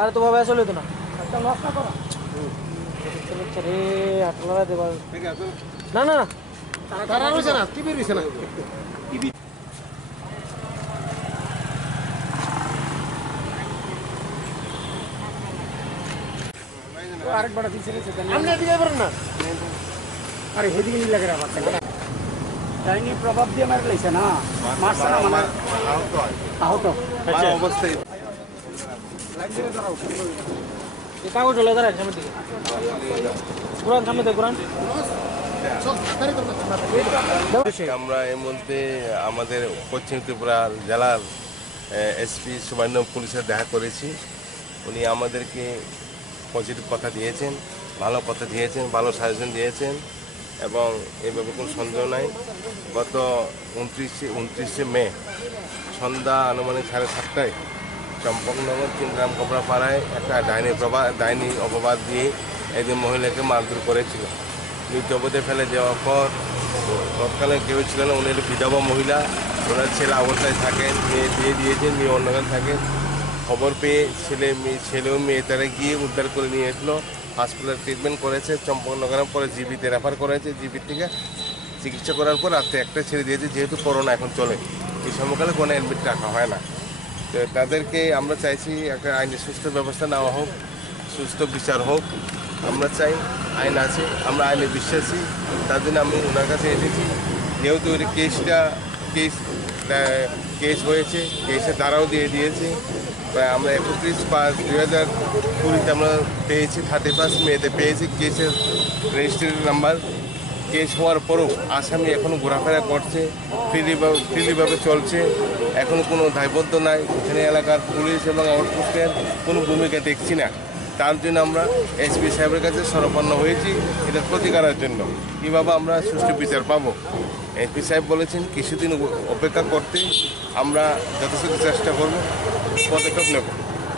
আর তো ভাবে আসলে তো না একটা নষ্ট করো রে হাটলা দেবা না না তারা রইছে না টিভি রইছে না টিভি আরেকবার দিছে রে আমরা দিতে পারেন না আরে হেদিকে নি লাগে রে বাচ্চা ডাইনি প্রভাব দিয়ে মার লাইছে না মারছে না মানে আহত আচ্ছা অবস্থায় ये कागज चला इधर है सामने दिखे कुरान सामने दे कुरान আমরা এর মধ্যে আমাদের পশ্চিম ত্রিপুরা জেলার এসপি সুবর্ণ পুলিশের দেখা করেছি। উনি আমাদেরকে পজিটিভ কথা দিয়েছেন, ভালো কথা দিয়েছেন, ভালো সাজেশন দিয়েছেন এবং এই ব্যাপারে কোনো সন্দেহ নাই। গত 29শে মে সন্ধ্যা আনুমানিক 7:30টায় চম্পকনগর চিন্তারাম কপড়া পাড়ায় একটা ডাইনি অপবাদ দিয়ে একজন মহিলাকে মারধর করেছিল। নির্জবতে ফেলে দেওয়ার পর তৎকালীন কেউ ছিল না, উনি বিধবা মহিলা, ওনার ছেলে অবস্থায় থাকেন, মেয়ে বিয়ে দিয়েছেন, মেয়ে অন্যখানে থাকেন। খবর পেয়ে ছেলেও মেয়ে তারা গিয়ে উদ্ধার করে নিয়ে এসলো, হসপিটালে ট্রিটমেন্ট করেছে, চম্পকনগরের পরে জিবিতে রেফার করেছে। জিবি থেকে চিকিৎসা করার পর রাত্রে একটা ছেড়ে দিয়েছে, যেহেতু করোনা এখন চলে, এই সময়কালে কোনো অ্যাডমিট রাখা হয় না। তো তাদেরকে আমরা চাইছি একটা আইনের সুস্থ ব্যবস্থা নেওয়া হোক, সুস্থ বিচার হোক। আমরা চাই আইন আছে, আমরা আইনে বিশ্বাসী, তার জন্য আমি ওনার কাছে এসেছি। যেহেতু ওই কেস হয়েছে, কেসের দ্বারাও দিয়ে দিয়েছে। আমরা 31/5/2020 আমরা পেয়েছি, 31 মেতে পেয়েছি কেসের রেজিস্ট্রেশন নাম্বার। কেস হওয়ার পরও আসামি এখনও ঘোরাফেরা করছে, ফ্রিলিভাবে চলছে, এখনও কোনো দায়বদ্ধ নাই। এখানে এলাকার পুলিশ এবং আউটপোস্টের কোনো ভূমিকা দেখছি না। তার জন্য আমরা এসপি সাহেবের কাছে শরণাপন্ন হয়েছি এটা প্রতিকারের জন্য। কীভাবে আমরা সুষ্ঠু বিচার পাবো, এসপি সাহেব বলেছেন কিছুদিন অপেক্ষা করতে, আমরা যথেষ্ট চেষ্টা করব, পদক্ষেপ নেব।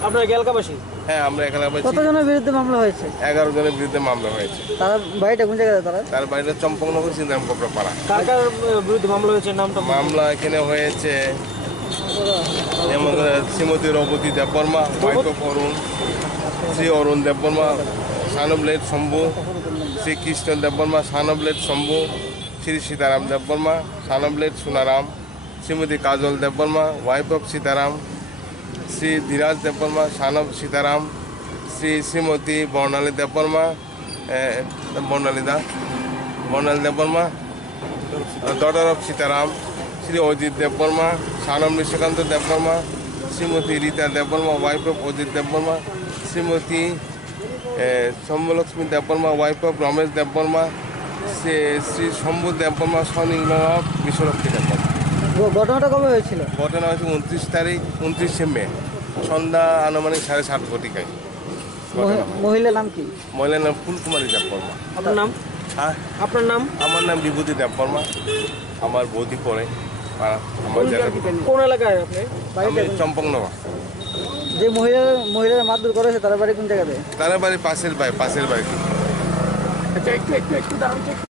আপনারা এলাকাবাসী? হ্যাঁ, আমরা এলাকাবাসী। কতজনের বিরুদ্ধে মামলা হয়েছে? 11 জনের বিরুদ্ধে মামলা হয়েছে। তার বাড়িটা কোন জায়গায়? তার বাড়িটা চম্পকনগর চিন্তারাম কপড়া পাড়া। কার কার বিরুদ্ধে মামলা হয়েছে নামটা? মামলা এখানে হয়েছে Shrimati Rabati Debbarma, wife of Arun, Shri Arun Debbarma, son of late Shambhu, Shri Krishna Debbarma, son of late Shambhu, Shri Sitaram Debbarma, son of late Sonaram, Shrimati Kajal Debbarma, wife of Sitaram, Shri Dhiraj Debbarma, son of Sitaram, Shrimati Barnali Debbarma, Barnali Debbarma, daughter of Sitaram, Shri Ajit Debbarma, son of Nishikanta Debbarma, Shrimati Rita Debbarma, wife of Ajit Debbarma, Shrimati Shambhalakshmi Debbarma, wife of Ramesh Debbarma, Shri Shambhu Debbarma, son of Bishwalakshmi Debbarma. ঘটনাটা কবে হয়েছিল? ঘটনা হয়েছে 29শে মে সন্ধ্যা আনুমানিক 7:30 ঘটিকায়। মহিলার নাম কি? মহিলার নাম ফুলকুমারী দেববর্মা। আপনার নাম? হ্যাঁ, আপনার নাম? আমার নাম বিভূতি দেববর্মা। আমার বৌদি পড়ে কোন এলাকায় আপনি? আমি চম্পকনগর। যে মহিলারা মারধর করেছে তার বাড়ি কোন জায়গাতে? তার বাড়ি পাশের বাড়ি। আচ্ছা একটু দাঁড়ান।